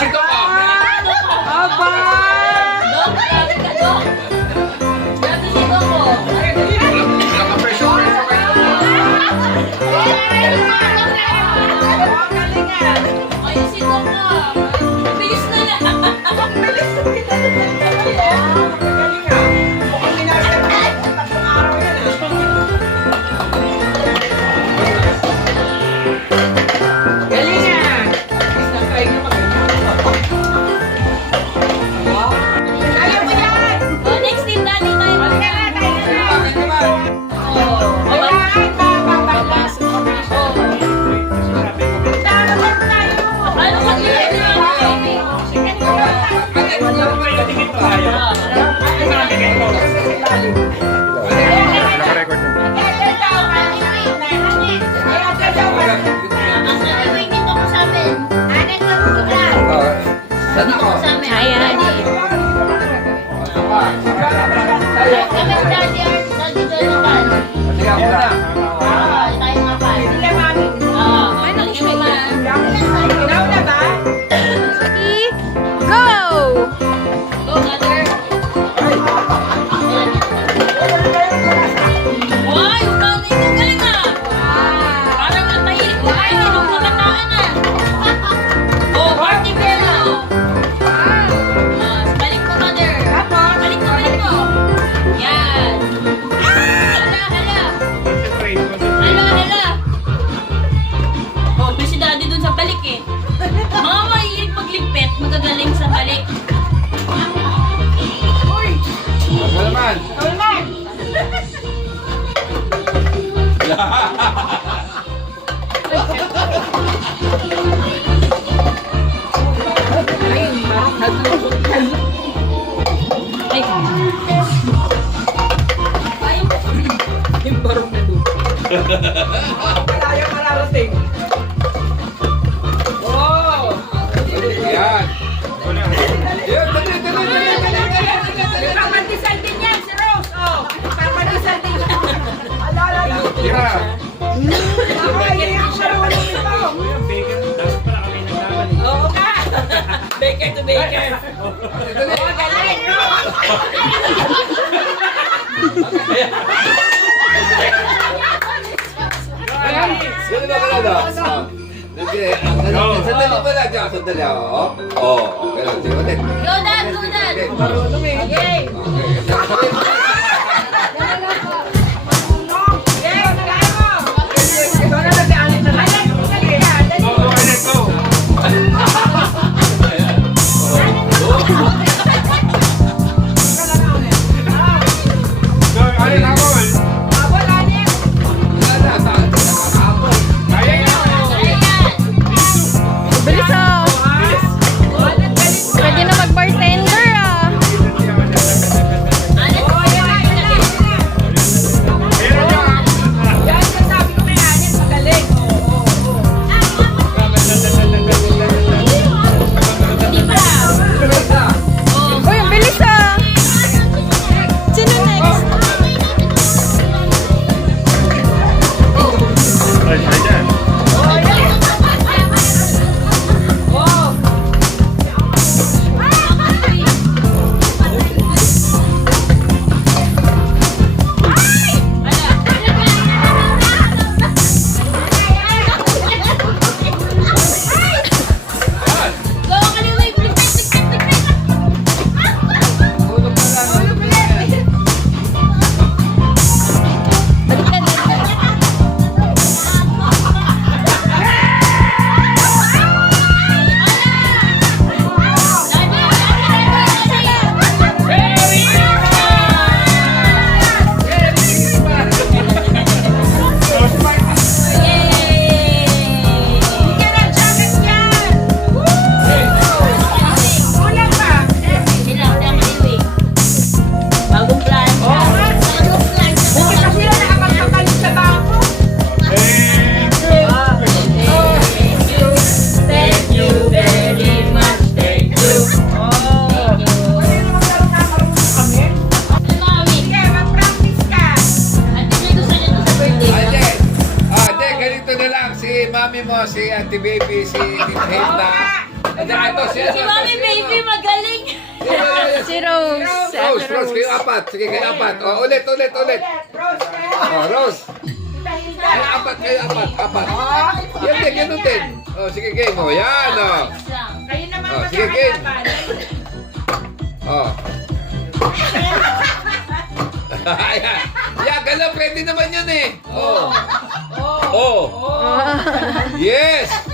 Sito ka. Aba! Dok, grabe ka, Dok. Grabe si Dok, oh. Wala ka pressure kayo. Ay, si Dok na. Bilis na lang. Galing nga! Isang try nyo Kaya mo yan! Oh, next team, Daddy, tayo. Ano ka Saan ako? Ayan. Kami si Daddy Jonathan. Sige ako na. Tayo nga pa. Sila mami. Ay, nakikinig na. Ginaw na ba? Go! Go, mother. Wow, yung nanay mo galing ah. Parang natahilig ko kayo nung kabataan ah. Oh, party girl ah. Balik mo, mother. Balik mo. Yan. Hala. Oh, may si Daddy dun sa balik eh. Mga mahilig maglimpet, magagaling sa balik. Ano naman? Ay. Yung barong na doon. Malayo mararating. Wow! Yan. Yan, dali. Ipapandisal din yan si Rose. Oh, ipapandisal din yan. Alala. Yan. Ay, ang marunong ito. Oo ka. Baker to baker. Dali. Oh, galing. Ganun. Okay, sandali pa lang dyan. Sandali ako. Oo, ganun. Sige, ulit. Go, Dad! Go, Dad! Marunong eh. Okay. Okay, kaya mo. Ito na nag-aanit na lang. Bilis ah! Pwede na mag-bartender ah! Alis! si Si Mami Baby magaling. Si Rose. Si Rose, Ate Rose, kayo apat. Sige, kayo apat. O, ulit. Rose, O, Rose. Kayo apat. Yan din, ganun din. O, sige, game. O, yan, o. Kayo naman Oh, sige, game. O. Ayan. Yan, gano'n. Pwede naman yun eh. O. Oh. O. Yes.